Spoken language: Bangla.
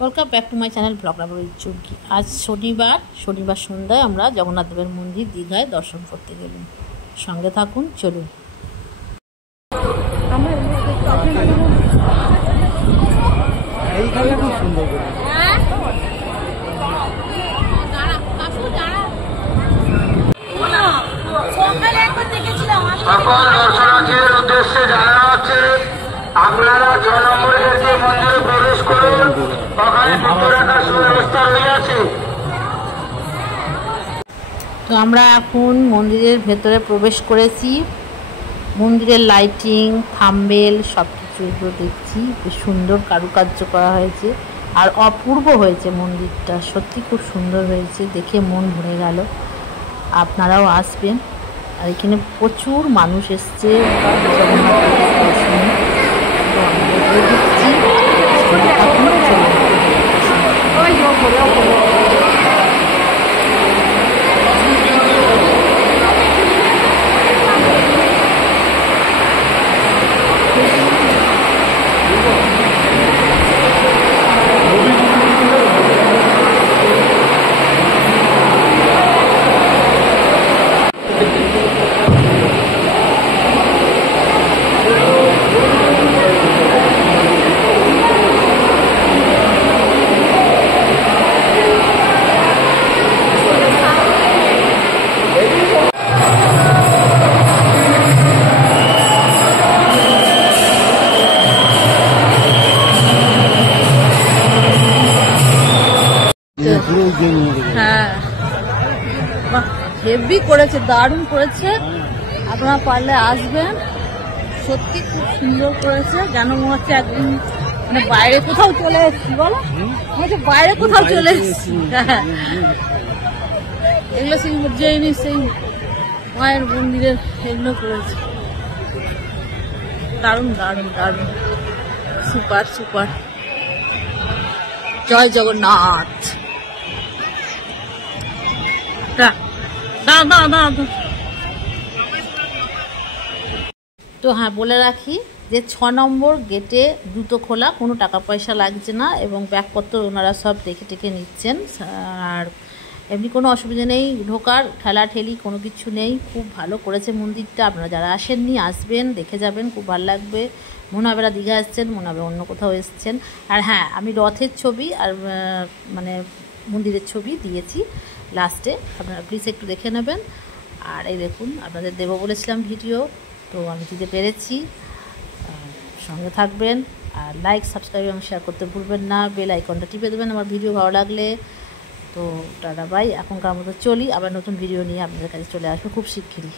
Welcome back to my channel blog lover with Chumki. আজ শনিবার সন্ধ্যায় আমরা জগন্নাথ দেবের মন্দির দীঘায় দর্শন করতে গেলাম। সঙ্গে থাকুন, চলুন। সকল দর্শনার্থীদের উদ্দেশ্যে জানানো হচ্ছে, আপনারা 6 নম্বর গেটে মন্দিরে প্রবেশ করুন। ওখানে জুতো রাখার সুব্যবস্থা রয়েছে। তো আমরা এখন মন্দিরের ভেতরে প্রবেশ করেছি। মন্দিরের লাইটিং, থাম্বেল সব কিছু দেখছি। বেশ সুন্দর কারুকার্য করা হয়েছে আর অপূর্ব হয়েছে মন্দিরটা। সত্যি খুব সুন্দর হয়েছে, দেখে মন ভরে গেল। আপনারাও আসবেন। আর এখানে প্রচুর মানুষ এসছে জগন্নাথ দর্শনে। তো আমরা দেখছি। হ্যাঁ, হেভি করেছে, দারুণ করেছে। আপনারা পারলে আসবেন, সত্যি খুব সুন্দর করেছে। যেন মনে হচ্ছে একদিন মানে বাইরে কোথাও চলে এসেছি। বলো, মনে হচ্ছে বাইরে কোথাও চলে এসেছি। এগুলো সেই উজ্জয়িনী, সেই মায়ের মন্দিরের এগুলো করেছে। দারুণ দারুণ দারুণ, সুপার সুপার। জয় জগন্নাথ। তো হ্যাঁ, বলে রাখি যে 6 নম্বর গেটে জুতো খোলা, কোনো টাকা পয়সা লাগছে না এবং ব্যাগপত্র ওনারা সব দেখে নিচ্ছেন। আর এমনি কোনো অসুবিধা নেই, ঢোকার ঠেলাঠেলি কোনো কিছু নেই। খুব ভালো করেছে মন্দিরটা। আপনারা যারা আসেননি আসবেন, দেখে যাবেন, খুব ভালো লাগবে। মনে হবে দীঘা এসছেন, মনে হবে অন্য কোথাও এসছেন। আর হ্যাঁ, আমি রথের ছবি আর মানে মন্দিরের ছবি দিয়েছি লাস্টে, আপনারা প্লিজ একটু দেখে নেবেন। আর এই দেখুন, আপনাদের দেবো বলেছিলাম ভিডিও, তো আমি দিতে পেরেছি। সঙ্গে থাকবেন আর লাইক, সাবস্ক্রাইব এবং শেয়ার করতে ভুলবেন না। বেল আইকনটা টিপে দেবেন আমার ভিডিও ভালো লাগলে। তো টাটা বাই, এখনকার মতো চলি। আবার নতুন ভিডিও নিয়ে আপনাদের কাছে চলে আসবো খুব শিগগিরই।